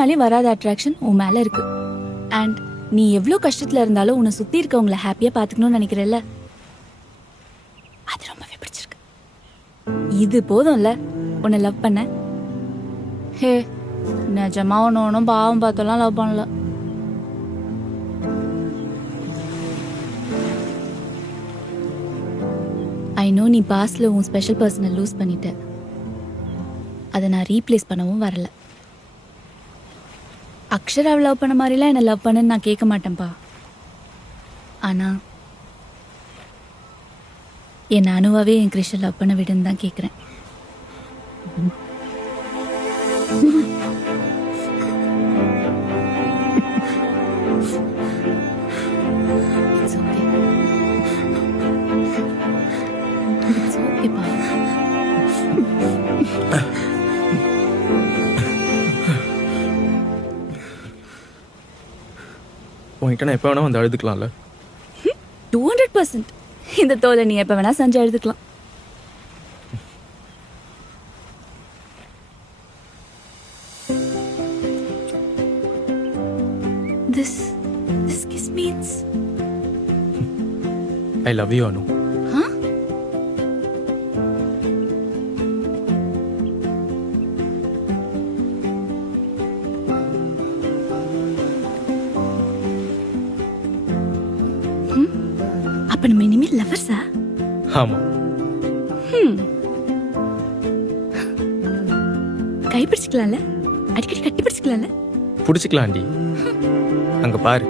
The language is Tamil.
மேலேயும் வராத அட்ராக்ஷன் உன் மேல இருக்கு. அண்ட் நீ எவ்வளோ கஷ்டத்துல இருந்தாலும் உன்னை சுத்தி இருக்கவங்கள ஹாப்பியா பாத்துக்கணும்னு நினைக்கிறல்ல, அது ரொம்பவே பிடிச்சிருக்கு. இது போதும்ல உன்னை லவ் பண்ண. ஹே, நிஜமா ஒன்றும் பாவம் பார்த்தெல்லாம் லவ் பண்ணல. ஐ நோ நீ பாஸ்ட்ல உன் ஸ்பெஷல் பர்சனை லூஸ் பண்ணிட்ட. அதை நான் ரீப்ளேஸ் பண்ணவும் வரல. அக்ஷராவை லவ் பண்ண மாதிரிலாம் என்னை லவ் பண்ணுன்னு நான் கேட்க மாட்டேன்ப்பா. ஆனால் என் அணுவாவே என் கிருஷ்ண லவ் பண்ண விடுன்னு தான் கேட்குறேன். It's okay. It's okay, pa. உன்கிட்ட நான் எப்போ வேணா வந்து அழுதுக்கலாம்ல. 200% இந்த தோலை நீ எப்போ வேணா செஞ்சு எழுதுக்கலாம். This kiss means I love you Anu. huh? அப்ப நம்ம இனிமேல் லவர்ஸா? ஆமாம். கை பிடிச்சிக்கலாம்ல, அடிக்கடி கட்டி பிடிச்சிக்கலாம்ல. பிடிச்சிக்கலாண்டி. அங்கே பாரு.